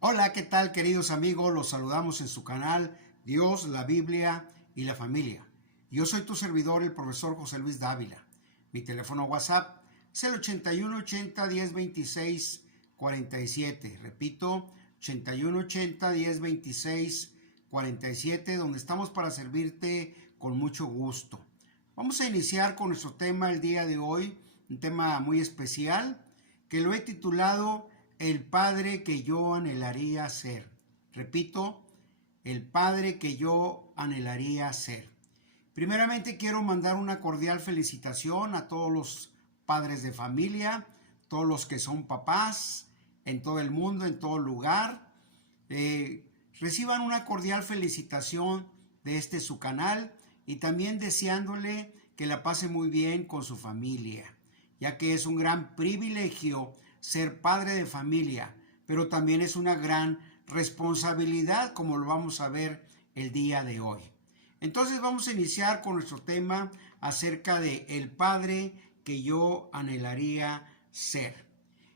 Hola, ¿qué tal queridos amigos? Los saludamos en su canal Dios, la Biblia y la familia. Yo soy tu servidor, el profesor José Luis Dávila. Mi teléfono WhatsApp es el 81 80 10 26 47. Repito, 81 80 10 26 47, donde estamos para servirte con mucho gusto. Vamos a iniciar con nuestro tema el día de hoy, un tema muy especial que lo he titulado El padre que yo anhelaría ser. Repito, el padre que yo anhelaría ser. Primeramente quiero mandar una cordial felicitación a todos los padres de familia, todos los que son papás en todo el mundo, en todo lugar. Reciban una cordial felicitación de su canal y también deseándole que la pase muy bien con su familia, ya que es un gran privilegio ser padre de familia, pero también es una gran responsabilidad, como lo vamos a ver el día de hoy. Entonces vamos a iniciar con nuestro tema acerca de el padre que yo anhelaría ser.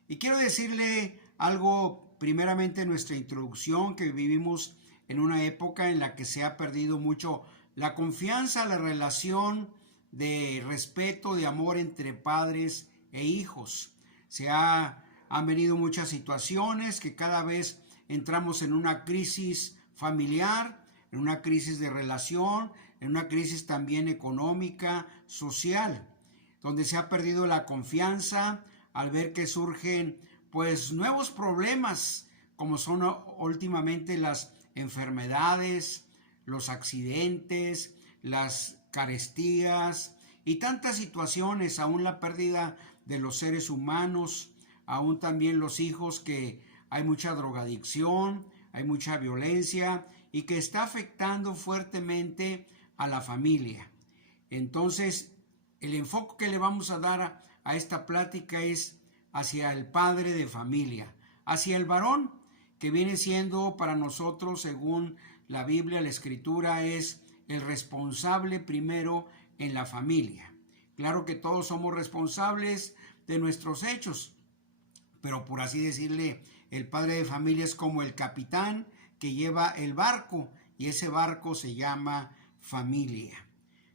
Y quiero decirle algo primeramente en nuestra introducción, que vivimos en una época en la que se ha perdido mucho la confianza, la relación de respeto, de amor entre padres e hijos. Han venido muchas situaciones que cada vez entramos en una crisis familiar, en una crisis de relación, en una crisis también económica, social, donde se ha perdido la confianza al ver que surgen pues nuevos problemas, como son últimamente las enfermedades, los accidentes, las carestías y tantas situaciones, aún la pérdida de los seres humanos, aún también los hijos, que hay mucha drogadicción, hay mucha violencia y que está afectando fuertemente a la familia. Entonces, el enfoque que le vamos a dar a esta plática es hacia el padre de familia, hacia el varón, que viene siendo para nosotros, según la Biblia, la Escritura, es el responsable primero en la familia. Claro que todos somos responsables de nuestros hechos, pero por así decirle, el padre de familia es como el capitán que lleva el barco, y ese barco se llama familia.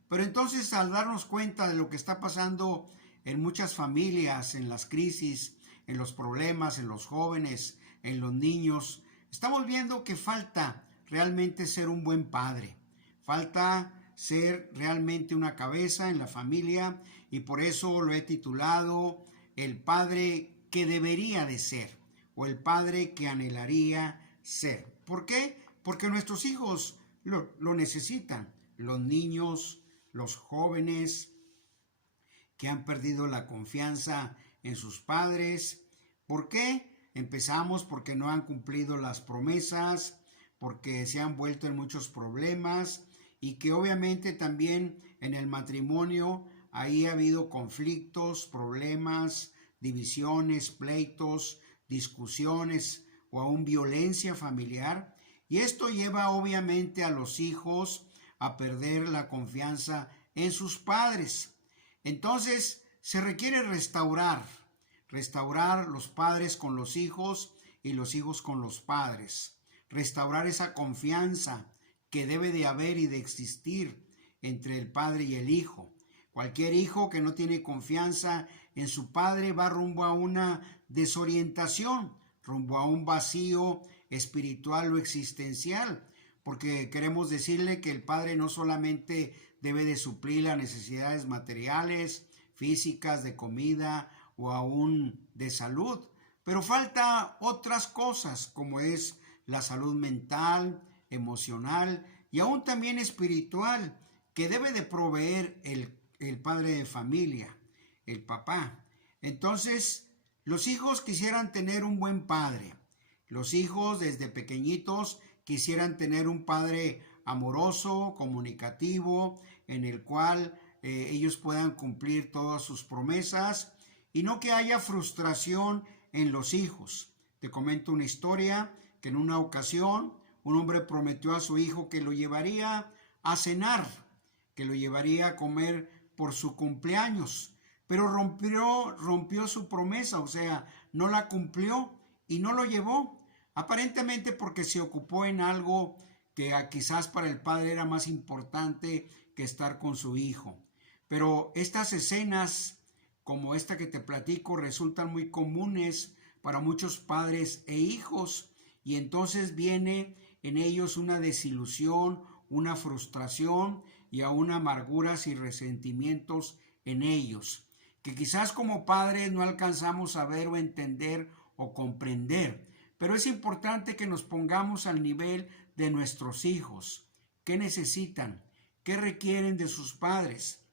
Pero entonces, al darnos cuenta de lo que está pasando en muchas familias, en las crisis, en los problemas, en los jóvenes, en los niños, estamos viendo que falta realmente ser un buen padre. Falta ser realmente una cabeza en la familia, y por eso lo he titulado El padre que debería de ser, o el padre que anhelaría ser. ¿Por qué? Porque nuestros hijos lo necesitan. Los niños, los jóvenes que han perdido la confianza en sus padres. ¿Por qué? Empezamos porque no han cumplido las promesas, porque se han vuelto en muchos problemas, y que obviamente también en el matrimonio ahí ha habido conflictos, problemas, divisiones, pleitos, discusiones o aún violencia familiar. Y esto lleva obviamente a los hijos a perder la confianza en sus padres. Entonces se requiere restaurar los padres con los hijos y los hijos con los padres. Restaurar esa confianza que debe de haber y de existir entre el padre y el hijo. Cualquier hijo que no tiene confianza en su padre va rumbo a una desorientación, rumbo a un vacío espiritual o existencial, porque queremos decirle que el padre no solamente debe de suplir las necesidades materiales, físicas, de comida o aún de salud, pero falta otras cosas, como es la salud mental, emocional y aún también espiritual, que debe de proveer el padre de familia, el papá. Entonces, los hijos quisieran tener un buen padre. Los hijos desde pequeñitos quisieran tener un padre amoroso, comunicativo, en el cual ellos puedan cumplir todas sus promesas y no que haya frustración en los hijos. Te comento una historia que en una ocasión un hombre prometió a su hijo que lo llevaría a cenar, que lo llevaría a comer por su cumpleaños, pero rompió su promesa, o sea, no la cumplió y no lo llevó. aparentemente porque se ocupó en algo que quizás para el padre era más importante que estar con su hijo. Pero estas escenas, como esta que te platico, resultan muy comunes para muchos padres e hijos, y entonces viene en ellos una desilusión, una frustración y aún amarguras y resentimientos en ellos, que quizás como padres no alcanzamos a ver o entender o comprender, pero es importante que nos pongamos al nivel de nuestros hijos. ¿Qué necesitan? ¿Qué requieren de sus padres?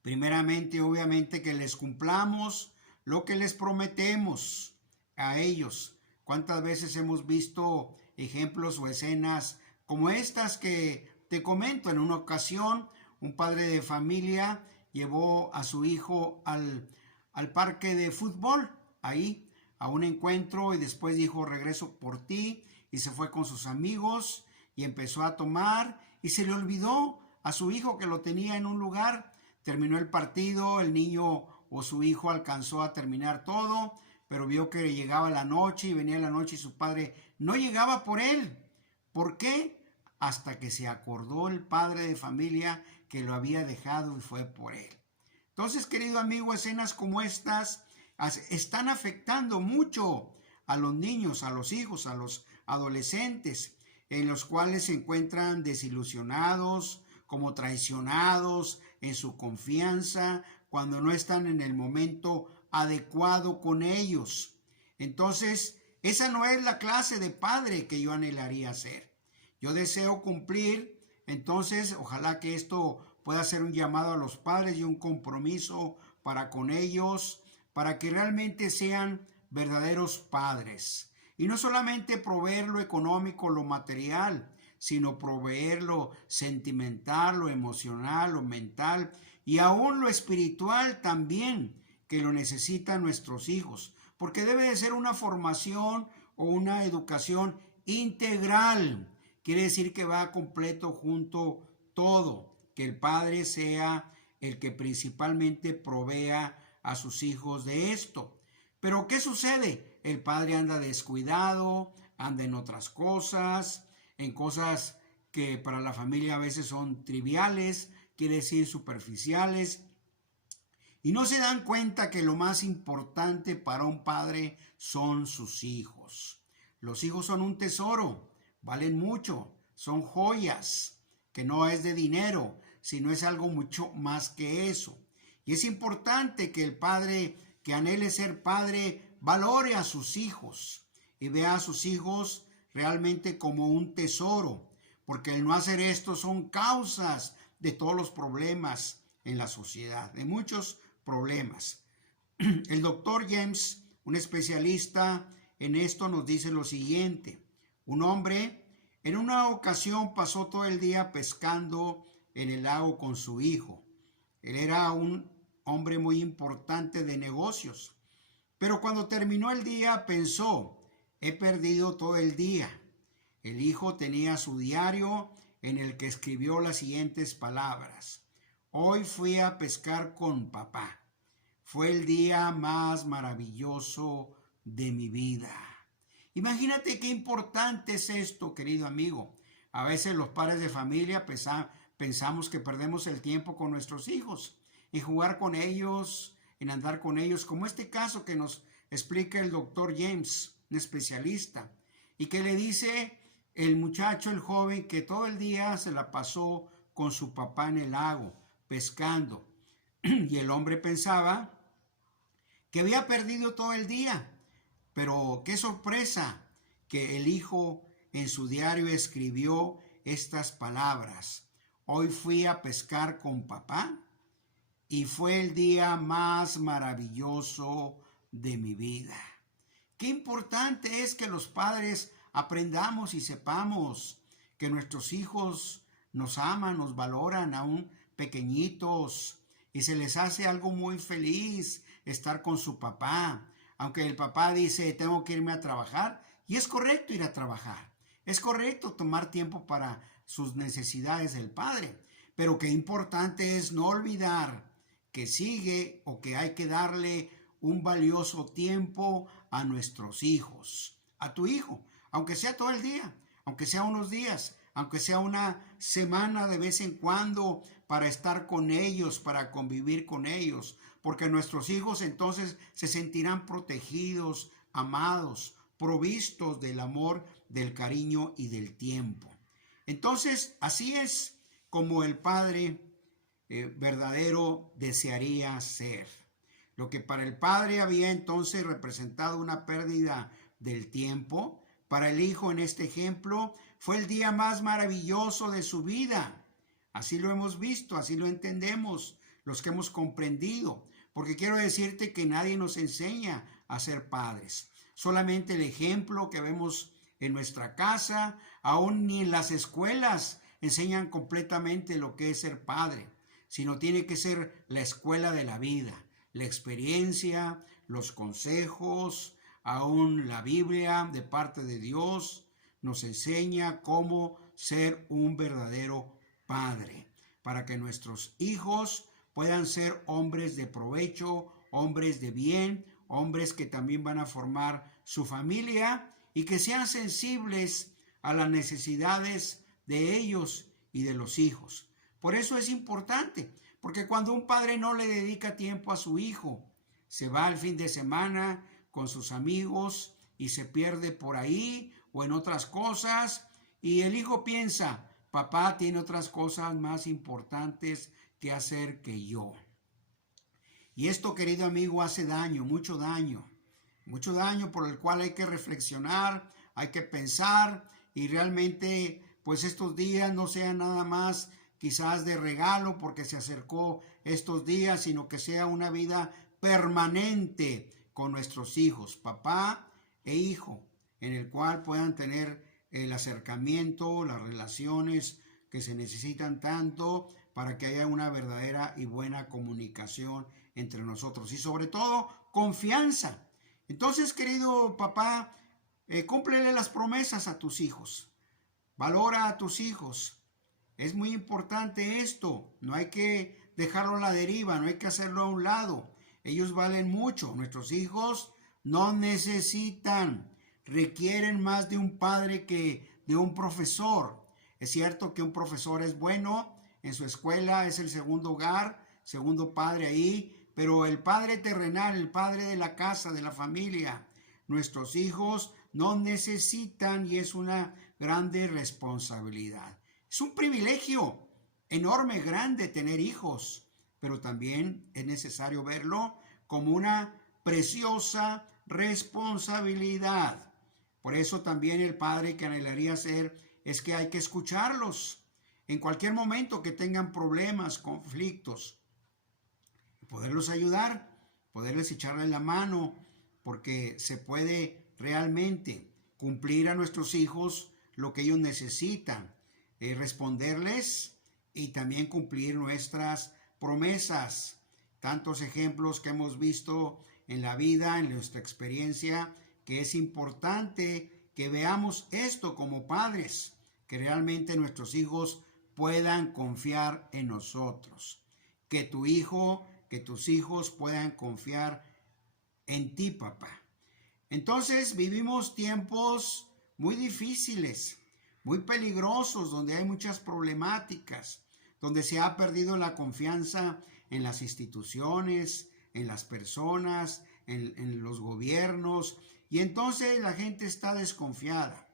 Primeramente, obviamente, que les cumplamos lo que les prometemos a ellos. ¿Cuántas veces hemos visto ejemplos o escenas como estas que te comento? En una ocasión, un padre de familia llevó a su hijo al parque de fútbol, ahí a un encuentro, y después dijo: regreso por ti, y se fue con sus amigos y empezó a tomar, y se le olvidó a su hijo que lo tenía en un lugar. Terminó el partido, el niño o su hijo alcanzó a terminar todo, pero vio que llegaba la noche y venía la noche y su padre no llegaba por él. ¿Por qué? Hasta que se acordó el padre de familia que lo había dejado y fue por él. Entonces, querido amigo, escenas como estas están afectando mucho a los niños, a los hijos, a los adolescentes, en los cuales se encuentran desilusionados, como traicionados en su confianza, cuando no están en el momento adecuado con ellos. Entonces, esa no es la clase de padre que yo anhelaría ser. Yo deseo cumplir, entonces, ojalá que esto pueda ser un llamado a los padres y un compromiso para con ellos, para que realmente sean verdaderos padres. Y no solamente proveer lo económico, lo material, sino proveer lo sentimental, lo emocional, lo mental y aún lo espiritual también, que lo necesitan nuestros hijos, porque debe de ser una formación o una educación integral. Quiere decir que va completo junto todo, que el padre sea el que principalmente provea a sus hijos de esto. Pero ¿qué sucede? El padre anda descuidado, anda en otras cosas, en cosas que para la familia a veces son triviales, quiere decir superficiales, y no se dan cuenta que lo más importante para un padre son sus hijos. Los hijos son un tesoro, valen mucho, son joyas, que no es de dinero, sino es algo mucho más que eso. Y es importante que el padre que anhele ser padre valore a sus hijos y vea a sus hijos realmente como un tesoro, porque el no hacer esto son causas de todos los problemas en la sociedad, de muchos problemas. El doctor James, un especialista en esto, nos dice lo siguiente: un hombre en una ocasión pasó todo el día pescando en el lago con su hijo. Él era un hombre muy importante de negocios, pero cuando terminó el día pensó: he perdido todo el día. El hijo tenía su diario en el que escribió las siguientes palabras: hoy fui a pescar con papá. Fue el día más maravilloso de mi vida. Imagínate qué importante es esto, querido amigo. A veces los padres de familia pensamos que perdemos el tiempo con nuestros hijos, en jugar con ellos, en andar con ellos, como este caso que nos explica el doctor James, un especialista, y que le dice el muchacho, el joven, que todo el día se la pasó con su papá en el lago, pescando. Y el hombre pensaba que había perdido todo el día. Pero qué sorpresa que el hijo en su diario escribió estas palabras: hoy fui a pescar con papá y fue el día más maravilloso de mi vida. Qué importante es que los padres aprendamos y sepamos que nuestros hijos nos aman, nos valoran aún pequeñitos, y se les hace algo muy feliz estar con su papá. Aunque el papá dice: tengo que irme a trabajar, y es correcto ir a trabajar, es correcto tomar tiempo para sus necesidades del padre, pero qué importante es no olvidar que sigue o que hay que darle un valioso tiempo a nuestros hijos, a tu hijo, aunque sea todo el día, aunque sea unos días, aunque sea una semana de vez en cuando, para estar con ellos, para convivir con ellos, porque nuestros hijos entonces se sentirán protegidos, amados, provistos del amor, del cariño y del tiempo. Entonces, así es como el padre verdadero desearía ser. Lo que para el padre había entonces representado una pérdida del tiempo, para el hijo en este ejemplo fue el día más maravilloso de su vida. Así lo hemos visto, así lo entendemos, los que hemos comprendido, porque quiero decirte que nadie nos enseña a ser padres. Solamente el ejemplo que vemos en nuestra casa, aún ni en las escuelas enseñan completamente lo que es ser padre, sino tiene que ser la escuela de la vida, la experiencia, los consejos, aún la Biblia de parte de Dios nos enseña cómo ser un verdadero padre, para que nuestros hijos puedan ser hombres de provecho, hombres de bien, hombres que también van a formar su familia y que sean sensibles a las necesidades de ellos y de los hijos. Por eso es importante, porque cuando un padre no le dedica tiempo a su hijo, se va al fin de semana con sus amigos y se pierde por ahí o en otras cosas, y el hijo piensa, papá tiene otras cosas más importantes que hacer que yo. Y esto, querido amigo, hace daño, mucho daño por el cual hay que reflexionar, hay que pensar, y realmente pues estos días no sean nada más quizás de regalo porque se acercó estos días, sino que sea una vida permanente con nuestros hijos, papá e hijo, en el cual puedan tener el acercamiento, las relaciones que se necesitan tanto para que haya una verdadera y buena comunicación entre nosotros y sobre todo confianza. Entonces, querido papá, cúmplele las promesas a tus hijos, valora a tus hijos. Es muy importante esto, no hay que dejarlo a la deriva, no hay que hacerlo a un lado. Ellos valen mucho, nuestros hijos no necesitan, requieren más de un padre que de un profesor. Es cierto que un profesor es bueno en su escuela, es el segundo hogar, segundo padre ahí, pero el padre terrenal, el padre de la casa, de la familia, nuestros hijos no necesitan, y es una grande responsabilidad. Es un privilegio enorme, grande tener hijos, pero también es necesario verlo como una preciosa responsabilidad. Por eso también el padre que anhelaría ser es que hay que escucharlos en cualquier momento que tengan problemas, conflictos, poderlos ayudar, poderles echarle la mano, porque se puede realmente cumplir a nuestros hijos lo que ellos necesitan, responderles y también cumplir nuestras promesas. Tantos ejemplos que hemos visto en la vida, en nuestra experiencia, que es importante que veamos esto como padres, que realmente nuestros hijos puedan confiar en nosotros, que tu hijo, que tus hijos puedan confiar en ti, papá. Entonces vivimos tiempos muy difíciles, muy peligrosos, donde hay muchas problemáticas, donde se ha perdido la confianza en las instituciones, en las personas, en los gobiernos, y entonces la gente está desconfiada,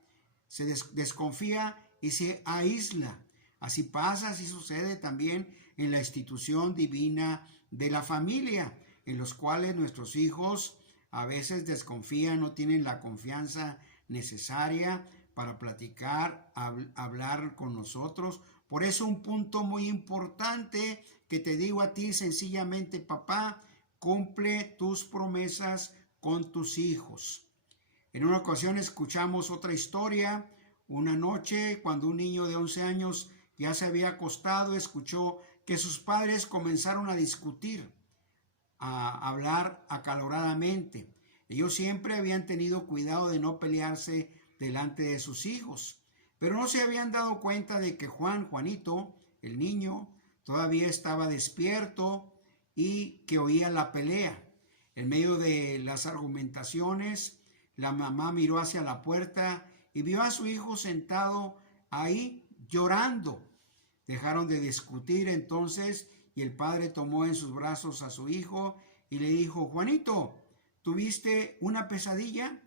se desconfía y se aísla. Así pasa, así sucede también en la institución divina de la familia, en los cuales nuestros hijos a veces desconfían, no tienen la confianza necesaria para platicar, hablar con nosotros. Por eso un punto muy importante que te digo a ti sencillamente, papá, cumple tus promesas con tus hijos. En una ocasión escuchamos otra historia. Una noche, cuando un niño de 11 años ya se había acostado, escuchó que sus padres comenzaron a discutir, a hablar acaloradamente. Ellos siempre habían tenido cuidado de no pelearse delante de sus hijos, pero no se habían dado cuenta de que Juanito, el niño, todavía estaba despierto y que oía la pelea. En medio de las argumentaciones, La mamá miró hacia la puerta y vio a su hijo sentado ahí llorando. Dejaron de discutir entonces y el padre tomó en sus brazos a su hijo y le dijo: Juanito, ¿tuviste una pesadilla?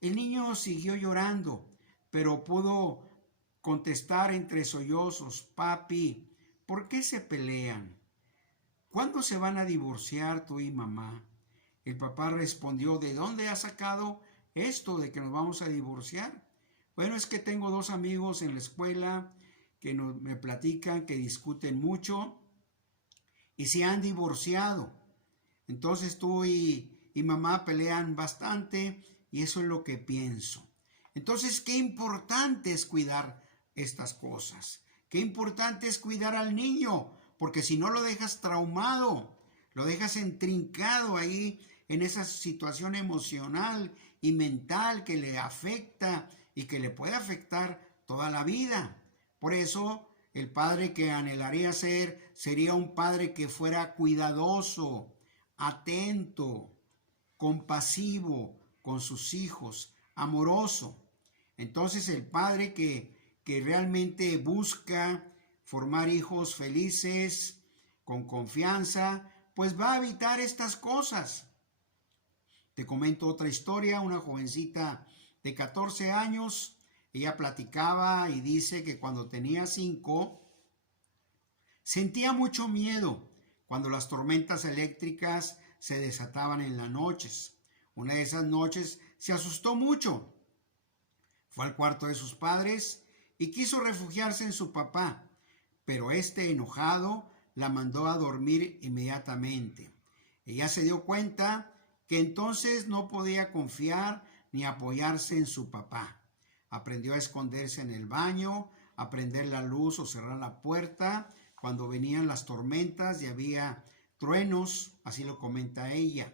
El niño siguió llorando, pero pudo contestar entre sollozos: Papi, ¿por qué se pelean? ¿Cuándo se van a divorciar tú y mamá? El papá respondió: ¿de dónde has sacado esto de que nos vamos a divorciar? Bueno, es que tengo dos amigos en la escuela que me platican que discuten mucho y se han divorciado. Entonces tú y mamá pelean bastante y eso es lo que pienso. Entonces, qué importante es cuidar estas cosas. Qué importante es cuidar al niño, porque si no lo dejas traumado, lo dejas entrincado ahí en esa situación emocional y mental que le afecta y que le puede afectar toda la vida. Por eso, el padre que anhelaría ser sería un padre que fuera cuidadoso, atento, compasivo con sus hijos, amoroso. Entonces el padre que realmente busca formar hijos felices, con confianza, pues va a evitar estas cosas. Te comento otra historia. Una jovencita de 14 años, ella platicaba y dice que cuando tenía 5, sentía mucho miedo cuando las tormentas eléctricas se desataban en las noches. Una de esas noches se asustó mucho. Fue al cuarto de sus padres y quiso refugiarse en su papá, pero este, enojado, la mandó a dormir inmediatamente. Ella se dio cuenta que entonces no podía confiar ni apoyarse en su papá. Aprendió a esconderse en el baño, a prender la luz o cerrar la puerta cuando venían las tormentas y había truenos, así lo comenta ella.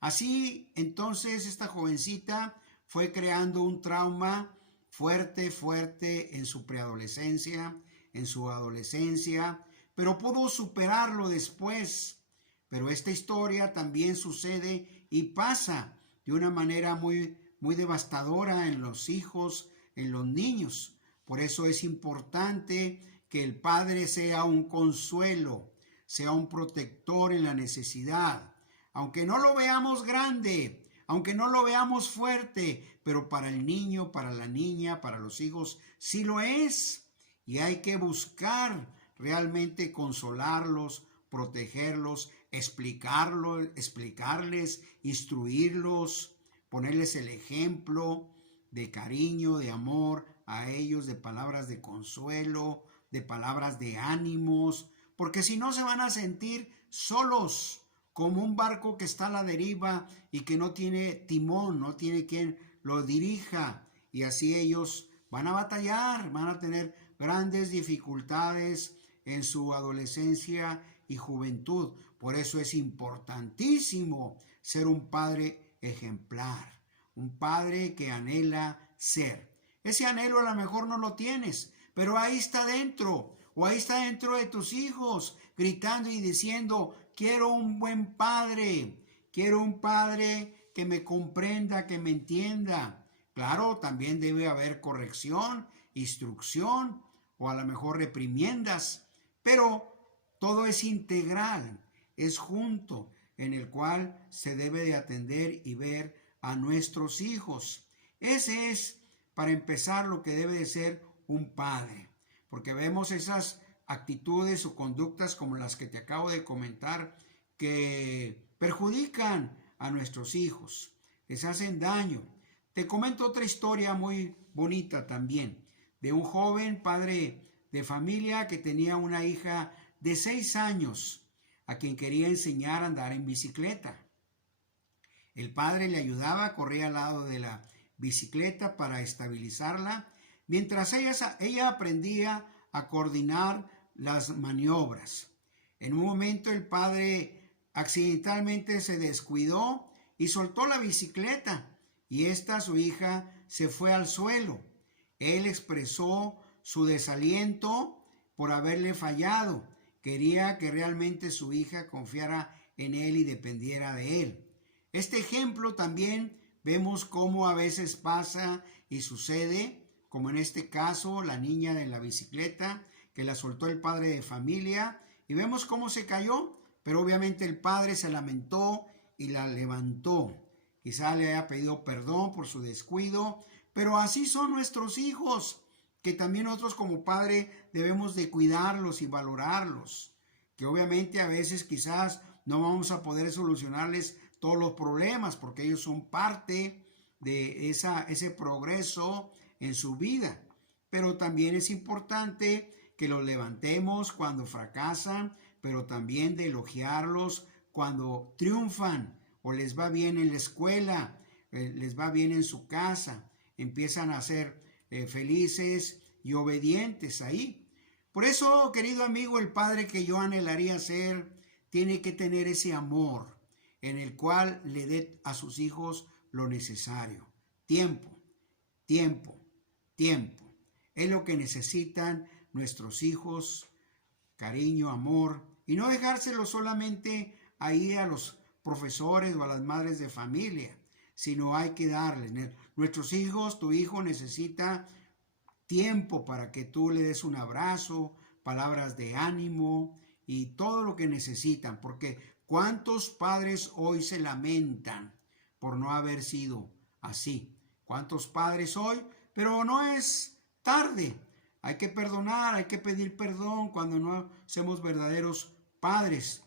Así, entonces, esta jovencita fue creando un trauma fuerte en su preadolescencia, en su adolescencia, pero pudo superarlo después. Pero esta historia también sucede y pasa de una manera muy devastadora en los hijos, en los niños. Por eso es importante que el padre sea un consuelo, sea un protector en la necesidad. Aunque no lo veamos grande, aunque no lo veamos fuerte, pero para el niño, para la niña, para los hijos, sí lo es. Y hay que buscar realmente consolarlos, protegerlos, explicarles, instruirlos, ponerles el ejemplo de cariño, de amor a ellos, de palabras de consuelo, de palabras de ánimos, porque si no se van a sentir solos, como un barco que está a la deriva y que no tiene timón, no tiene quien lo dirija, y así ellos van a batallar, van a tener grandes dificultades en su adolescencia y juventud. Por eso es importantísimo ser un padre ejemplar, un padre que anhela ser. Ese anhelo a lo mejor no lo tienes, pero ahí está dentro, o ahí está dentro de tus hijos, gritando y diciendo: quiero un buen padre, quiero un padre que me comprenda, que me entienda. Claro, también debe haber corrección, instrucción, o a lo mejor reprimiendas, pero todo es integral, es junto, en el cual se debe de atender y ver a nuestros hijos. Ese es, para empezar, lo que debe de ser un padre, porque vemos esas actitudes o conductas como las que te acabo de comentar que perjudican a nuestros hijos, les hacen daño. Te comento otra historia muy bonita también, de un joven padre de familia que tenía una hija de 6 años a quien quería enseñar a andar en bicicleta. El padre le ayudaba, corría al lado de la bicicleta para estabilizarla, mientras ella aprendía a coordinar las maniobras. En un momento el padre accidentalmente se descuidó y soltó la bicicleta, y su hija, se fue al suelo. Él expresó su desaliento por haberle fallado. Quería que realmente su hija confiara en él y dependiera de él. Este ejemplo también vemos cómo a veces pasa y sucede, como en este caso, la niña de la bicicleta, que la soltó el padre de familia, y vemos cómo se cayó, pero obviamente el padre se lamentó y la levantó. Quizá le haya pedido perdón por su descuido, pero así son nuestros hijos, que también nosotros como padre debemos de cuidarlos y valorarlos, que obviamente a veces quizás no vamos a poder solucionarles todos los problemas, porque ellos son parte de ese progreso en su vida, pero también es importante que los levantemos cuando fracasan, pero también de elogiarlos cuando triunfan o les va bien en la escuela, les va bien en su casa, empiezan a ser felices y obedientes ahí. Por eso, querido amigo, el padre que yo anhelaría ser tiene que tener ese amor en el cual le dé a sus hijos lo necesario. Tiempo, tiempo, tiempo. Es lo que necesitan nuestros hijos, cariño, amor, y no dejárselo solamente ahí a los profesores o a las madres de familia, sino hay que darles. Nuestros hijos, tu hijo necesita tiempo para que tú le des un abrazo, palabras de ánimo y todo lo que necesitan, porque ¿cuántos padres hoy se lamentan por no haber sido así? ¿Cuántos padres hoy? Pero no es tarde. Hay que perdonar, hay que pedir perdón cuando no somos verdaderos padres.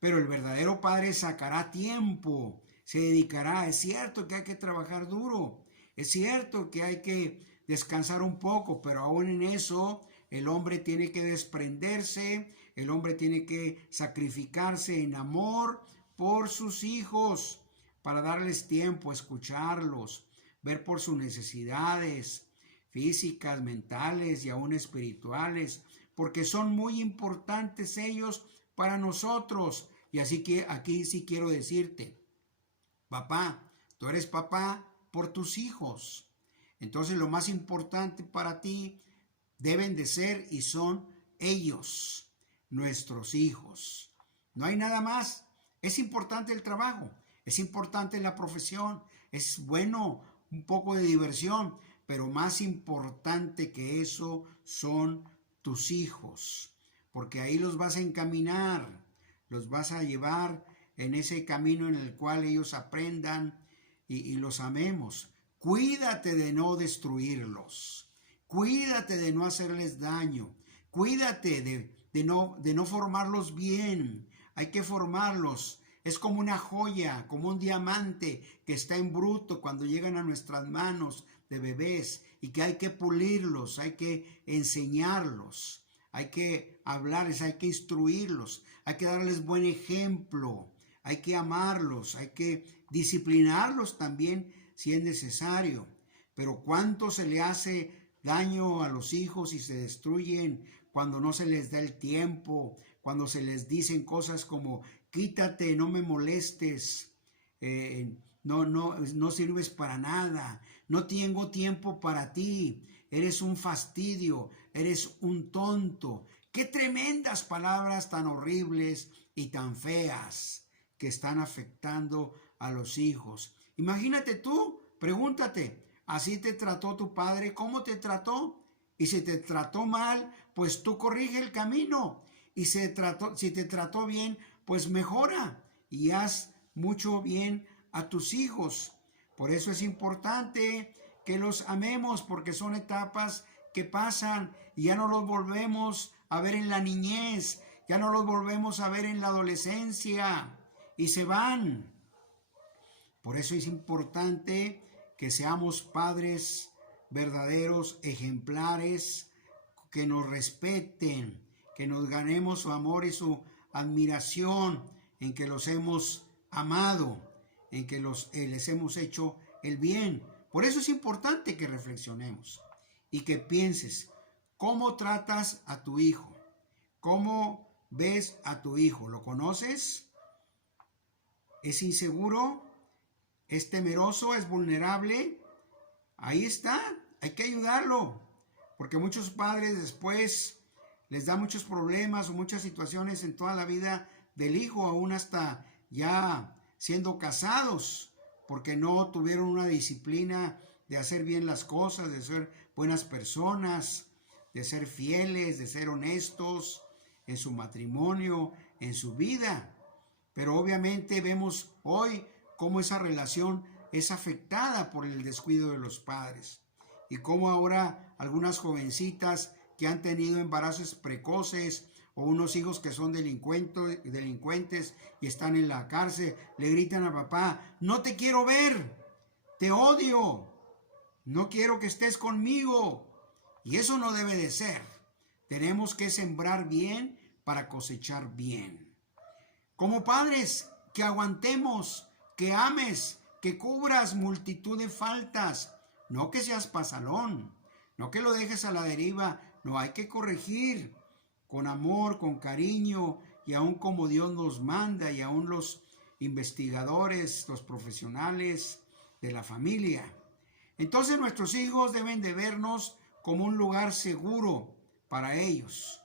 Pero el verdadero padre sacará tiempo, se dedicará. Es cierto que hay que trabajar duro, es cierto que hay que descansar un poco, pero aún en eso el hombre tiene que desprenderse, el hombre tiene que sacrificarse en amor por sus hijos, para darles tiempo, escucharlos, ver por sus necesidades físicas, mentales y aún espirituales, porque son muy importantes ellos para nosotros. Y así que aquí sí quiero decirte, papá, tú eres papá por tus hijos. Entonces lo más importante para ti deben de ser y son ellos, nuestros hijos. No hay nada más. Es importante el trabajo, es importante la profesión, es bueno un poco de diversión, pero más importante que eso son tus hijos, porque ahí los vas a encaminar, los vas a llevar en ese camino en el cual ellos aprendan y los amemos. Cuídate de no destruirlos, cuídate de no hacerles daño, cuídate de no formarlos bien. Hay que formarlos. Es como una joya, como un diamante que está en bruto cuando llegan a nuestras manos de bebés y que hay que pulirlos, hay que enseñarlos, hay que hablarles, hay que instruirlos, hay que darles buen ejemplo, hay que amarlos, hay que disciplinarlos también si es necesario. Pero ¿cuánto se le hace daño a los hijos y se destruyen cuando no se les da el tiempo, cuando se les dicen cosas como quítate, no me molestes, no sirves para nada, no tengo tiempo para ti, eres un fastidio, eres un tonto? Qué tremendas palabras tan horribles y tan feas que están afectando a los hijos. Imagínate tú, pregúntate, ¿así te trató tu padre? ¿Cómo te trató? Y si te trató mal, pues tú corrige el camino. Y si te trató bien, pues mejora y haz mucho bien a tus hijos. Por eso es importante que los amemos, porque son etapas que pasan y ya no los volvemos a ver en la niñez, ya no los volvemos a ver en la adolescencia y se van. Por eso es importante que seamos padres verdaderos, ejemplares, que nos respeten, que nos ganemos su amor y su admiración, en que los hemos amado, en que les hemos hecho el bien. Por eso es importante que reflexionemos y que pienses cómo tratas a tu hijo, cómo ves a tu hijo. ¿Lo conoces? ¿Es inseguro? ¿Es temeroso? ¿Es vulnerable? Ahí está, hay que ayudarlo, porque muchos padres después les da muchos problemas o muchas situaciones en toda la vida del hijo, aún hasta ya siendo casados, porque no tuvieron una disciplina de hacer bien las cosas, de ser buenas personas, de ser fieles, de ser honestos en su matrimonio, en su vida. Pero obviamente vemos hoy cómo esa relación es afectada por el descuido de los padres y cómo ahora algunas jovencitas que han tenido embarazos precoces o unos hijos que son delincuentes y están en la cárcel, le gritan a papá: no te quiero ver, te odio, no quiero que estés conmigo. Y eso no debe de ser. Tenemos que sembrar bien para cosechar bien. Como padres, que aguantemos, que ames, que cubras multitud de faltas, no que seas pasalón, no que lo dejes a la deriva, no, hay que corregir con amor, con cariño y aún como Dios nos manda, y aún los investigadores, los profesionales de la familia. Entonces nuestros hijos deben de vernos como un lugar seguro para ellos,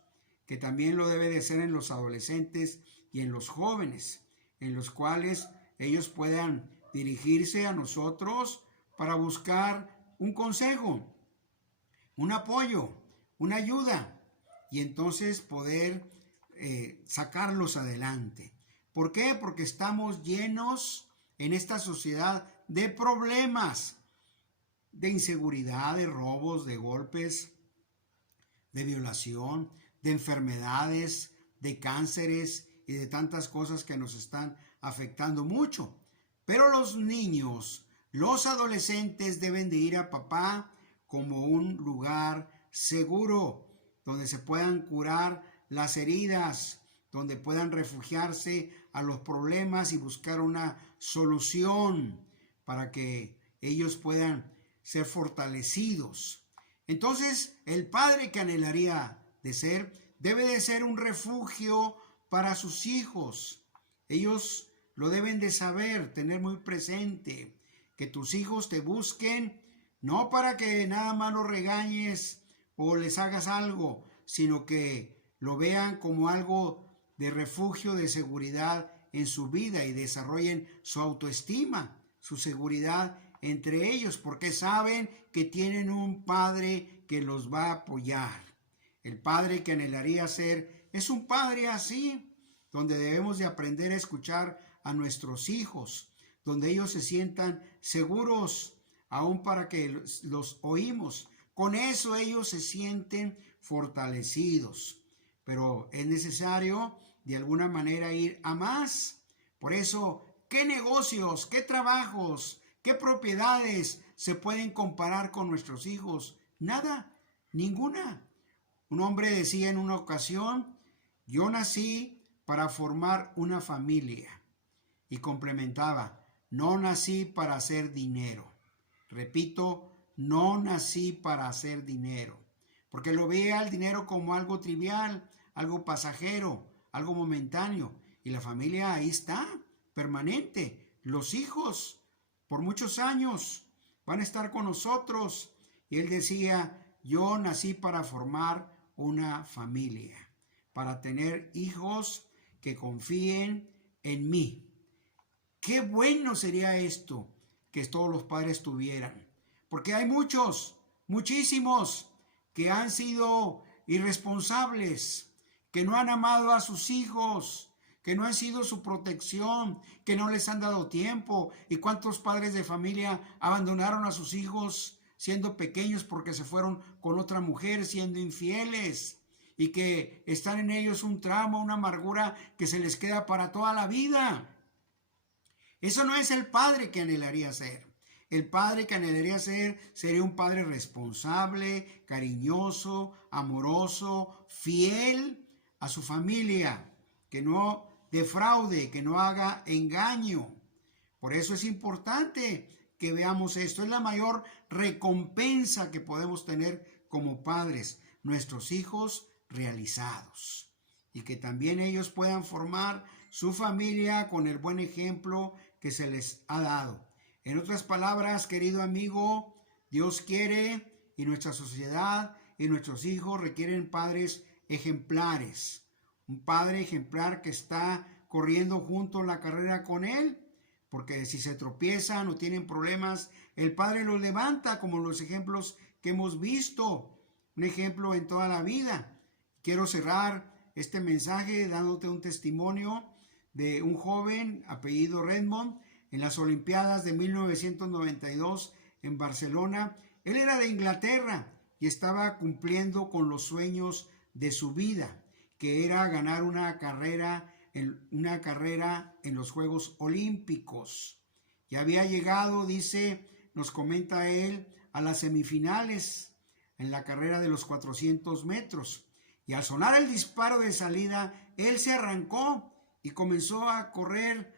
que también lo debe de ser en los adolescentes y en los jóvenes, en los cuales ellos puedan dirigirse a nosotros para buscar un consejo, un apoyo, una ayuda, y entonces poder sacarlos adelante. ¿Por qué? Porque estamos llenos en esta sociedad de problemas, de inseguridad, de robos, de golpes, de violación, de enfermedades, de cánceres y de tantas cosas que nos están afectando mucho. Pero los niños, los adolescentes deben de ir a papá como un lugar seguro, donde se puedan curar las heridas, donde puedan refugiarse a los problemas y buscar una solución para que ellos puedan ser fortalecidos. Entonces, el padre que anhelaría de ser, debe de ser un refugio para sus hijos. Ellos lo deben de saber, tener muy presente, que tus hijos te busquen, no para que nada más los regañes o les hagas algo, sino que lo vean como algo de refugio, de seguridad en su vida, y desarrollen su autoestima, su seguridad entre ellos, porque saben que tienen un padre que los va a apoyar. El padre que anhelaría ser es un padre así, donde debemos de aprender a escuchar a nuestros hijos, donde ellos se sientan seguros, aún para que los oímos. Con eso ellos se sienten fortalecidos, pero es necesario de alguna manera ir a más. Por eso, ¿qué negocios, qué trabajos, qué propiedades se pueden comparar con nuestros hijos? Nada, ninguna. Un hombre decía en una ocasión: yo nací para formar una familia. Y complementaba: no nací para hacer dinero. Repito, no nací para hacer dinero. Porque lo veía el dinero como algo trivial, algo pasajero, algo momentáneo. Y la familia ahí está, permanente. Los hijos, por muchos años, van a estar con nosotros. Y él decía: yo nací para formar una familia, para tener hijos que confíen en mí. Qué bueno sería esto, que todos los padres tuvieran, porque hay muchos, muchísimos, que han sido irresponsables, que no han amado a sus hijos, que no han sido su protección, que no les han dado tiempo. ¿Y cuántos padres de familia abandonaron a sus hijos siendo pequeños porque se fueron con otra mujer, siendo infieles? Y que están en ellos un trauma, una amargura que se les queda para toda la vida. Eso no es el padre que anhelaría ser. El padre que anhelaría ser sería un padre responsable, cariñoso, amoroso, fiel a su familia, que no defraude, que no haga engaño. Por eso es importante que veamos esto. Es la mayor recompensa que podemos tener como padres, nuestros hijos realizados, y que también ellos puedan formar su familia con el buen ejemplo que se les ha dado. En otras palabras, querido amigo, Dios quiere, y nuestra sociedad y nuestros hijos requieren padres ejemplares. Un padre ejemplar que está corriendo junto en la carrera con él, porque si se tropiezan o tienen problemas, el Padre los levanta, como los ejemplos que hemos visto, un ejemplo en toda la vida. Quiero cerrar este mensaje dándote un testimonio de un joven apellido Redmond en las Olimpiadas de 1992 en Barcelona. Él era de Inglaterra y estaba cumpliendo con los sueños de su vida, que era ganar una carrera en los Juegos Olímpicos. Y había llegado, dice, nos comenta él, a las semifinales en la carrera de los 400 metros. Y al sonar el disparo de salida, él se arrancó y comenzó a correr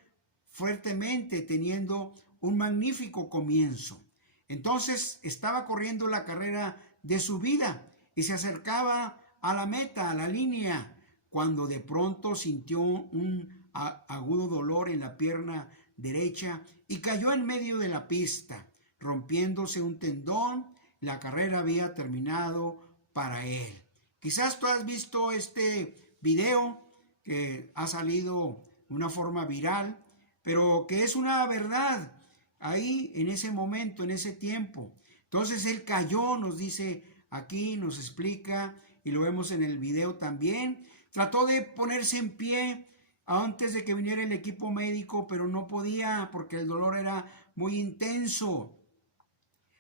fuertemente, teniendo un magnífico comienzo. Entonces estaba corriendo la carrera de su vida y se acercaba a la meta, a la línea, cuando de pronto sintió un agudo dolor en la pierna derecha y cayó en medio de la pista, rompiéndose un tendón. La carrera había terminado para él. Quizás tú has visto este video que ha salido de una forma viral, pero que es una verdad ahí en ese momento, en ese tiempo. Entonces él cayó, nos dice aquí, nos explica, y lo vemos en el video también. Trató de ponerse en pie antes de que viniera el equipo médico, pero no podía porque el dolor era muy intenso.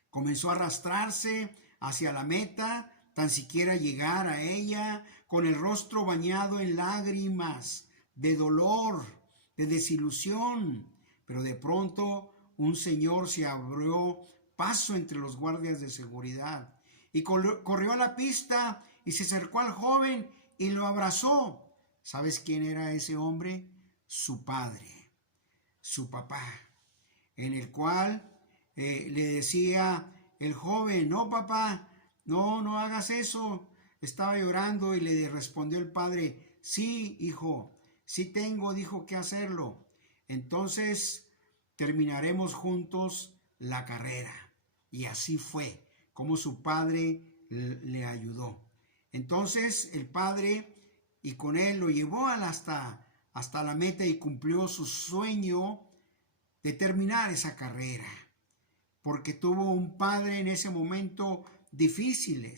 Comenzó a arrastrarse hacia la meta, tan siquiera llegar a ella, con el rostro bañado en lágrimas de dolor, de desilusión. Pero de pronto un señor se abrió paso entre los guardias de seguridad y corrió a la pista y se acercó al joven y lo abrazó. ¿Sabes quién era ese hombre? Su padre, su papá, en el cual le decía el joven: no, papá, no hagas eso. Estaba llorando y le respondió el padre: sí, hijo, sí tengo, dijo, que hacerlo. Entonces terminaremos juntos la carrera. Y así fue como su padre le ayudó. Entonces el padre, y con él lo llevó hasta la meta y cumplió su sueño de terminar esa carrera, porque tuvo un padre en ese momento difícil.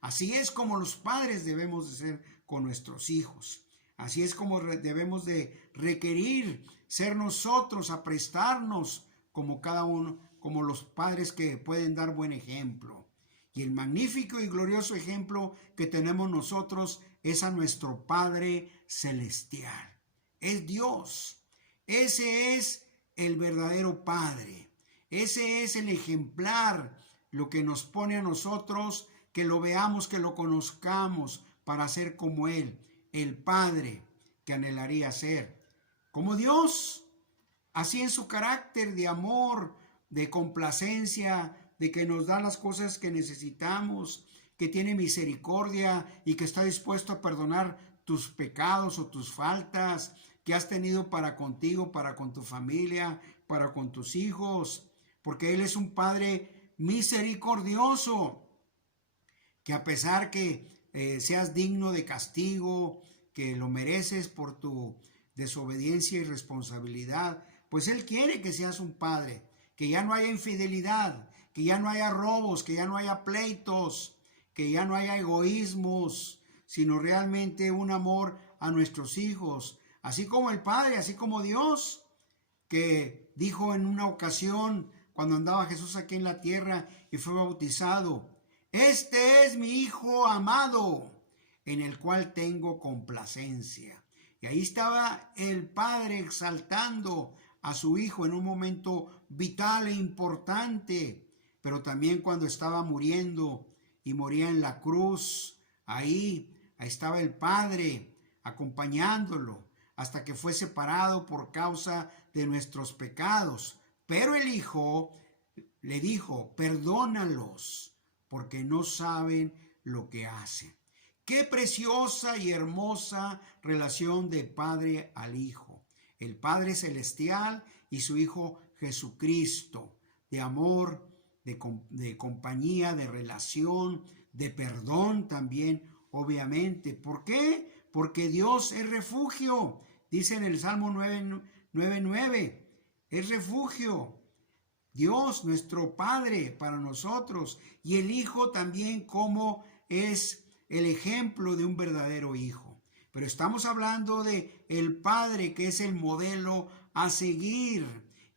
Así es como los padres debemos de ser con nuestros hijos. Así es como debemos de requerir ser nosotros, a prestarnos como cada uno, como los padres que pueden dar buen ejemplo. Y el magnífico y glorioso ejemplo que tenemos nosotros es a nuestro Padre Celestial. Es Dios. Ese es el verdadero Padre. Ese es el ejemplar, lo que nos pone a nosotros, que lo veamos, que lo conozcamos para ser como Él, el Padre que anhelaría ser. Como Dios, así en su carácter de amor, de complacencia, de que nos da las cosas que necesitamos, que tiene misericordia y que está dispuesto a perdonar tus pecados o tus faltas que has tenido para contigo, para con tu familia, para con tus hijos, porque Él es un Padre misericordioso, que a pesar que seas digno de castigo, que lo mereces por tu desobediencia y responsabilidad, pues Él quiere que seas un padre, que ya no haya infidelidad, que ya no haya robos, que ya no haya pleitos, que ya no haya egoísmos, sino realmente un amor a nuestros hijos, así como el Padre, así como Dios, que dijo en una ocasión cuando andaba Jesús aquí en la tierra y fue bautizado: este es mi Hijo amado, en el cual tengo complacencia. Y ahí estaba el Padre exaltando a su Hijo en un momento vital e importante, pero también cuando estaba muriendo y moría en la cruz, ahí estaba el Padre acompañándolo hasta que fue separado por causa de nuestros pecados. Pero el Hijo le dijo: perdónalos, porque no saben lo que hacen. Qué preciosa y hermosa relación de Padre al Hijo. El Padre Celestial y su Hijo Jesucristo, de amor, de compañía, de relación, de perdón también, obviamente. ¿Por qué? Porque Dios es refugio. Dice en el Salmo 9, 9:9. Es refugio. Dios, nuestro Padre, para nosotros, y el Hijo también como es el ejemplo de un verdadero hijo. Pero estamos hablando de el Padre, que es el modelo a seguir,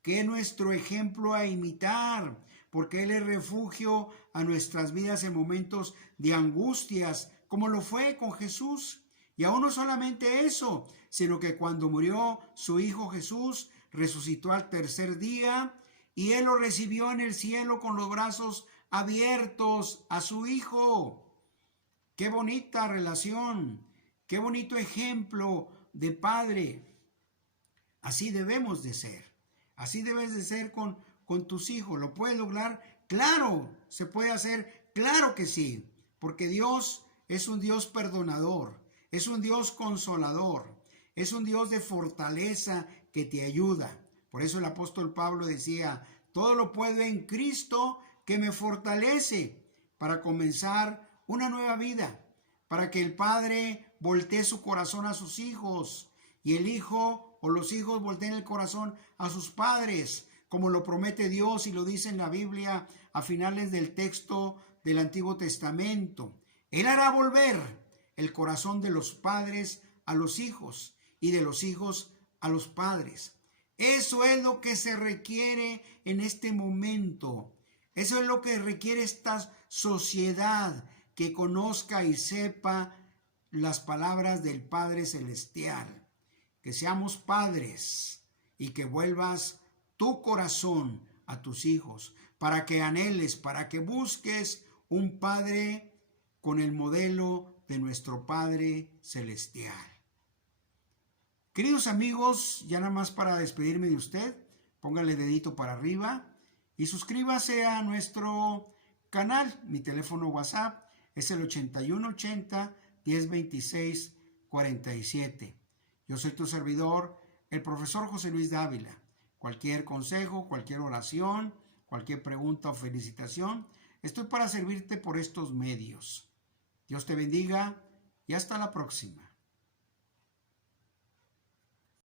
que es nuestro ejemplo a imitar, porque Él es refugio a nuestras vidas en momentos de angustias, como lo fue con Jesús. Y aún no solamente eso, sino que cuando murió su Hijo Jesús, resucitó al tercer día, y Él lo recibió en el cielo con los brazos abiertos a su Hijo. Qué bonita relación, qué bonito ejemplo de padre. Así debemos de ser. Así debes de ser con tus hijos. ¿Lo puedes lograr? Claro, se puede hacer. Claro que sí, porque Dios es un Dios perdonador, es un Dios consolador, es un Dios de fortaleza que te ayuda. Por eso el apóstol Pablo decía, todo lo puedo en Cristo que me fortalece para comenzar una nueva vida, para que el Padre voltee su corazón a sus hijos y el Hijo o los hijos volteen el corazón a sus padres, como lo promete Dios y lo dice en la Biblia a finales del texto del Antiguo Testamento. Él hará volver el corazón de los padres a los hijos y de los hijos a los padres. Eso es lo que se requiere en este momento. Eso es lo que requiere esta sociedad, que conozca y sepa las palabras del Padre Celestial. Que seamos padres y que vuelvas tu corazón a tus hijos, para que anheles, para que busques un Padre con el modelo de nuestro Padre Celestial. Queridos amigos, ya nada más para despedirme de usted, póngale dedito para arriba y suscríbase a nuestro canal. Mi teléfono WhatsApp es el 8180-1026-47. Yo soy tu servidor, el profesor José Luis Dávila. Cualquier consejo, cualquier oración, cualquier pregunta o felicitación, estoy para servirte por estos medios. Dios te bendiga y hasta la próxima.